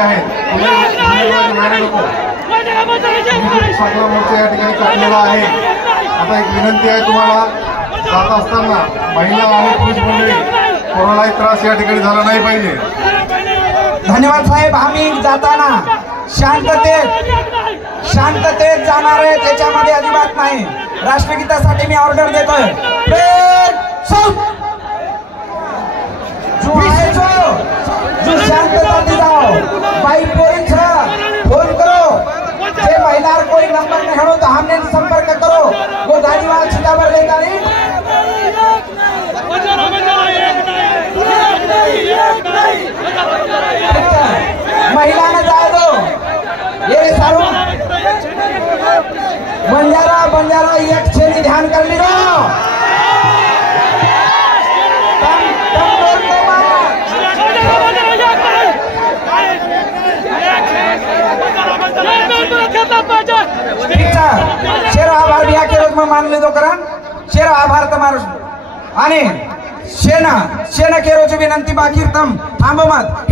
आहेत साखला मोर्चा या ठिकाणी काढलेला आहे। आता एक विनंती आहे तुम्हाला, जात असताना महिला आणि पुरुष मंडळी कोणालाही त्रास या ठिकाणी झाला नाही पाहिजे। धन्यवाद साहेब। आम्ही जाताना शांततेत जाणार आहे, त्याच्यामध्ये अजिबात नाही। राष्ट्रगीतासाठी मी ऑर्डर देतोय। शांतता जाओ भाई, पुलिस फोन करो, जे महिला कोई नंबर नहीं हो तो हमने संपर्क करो। वो गाड़ीवाला सीतावर लेता नहीं, महिला ने जाए दो। ये सारू बंजारा एक श्रेणी ध्यान कर ली। शेर आभार बिया के रोज में मान ले दो करा शेर आभार तुम्हारा आणि शेना के रोज विनंती बाकी थांब मत।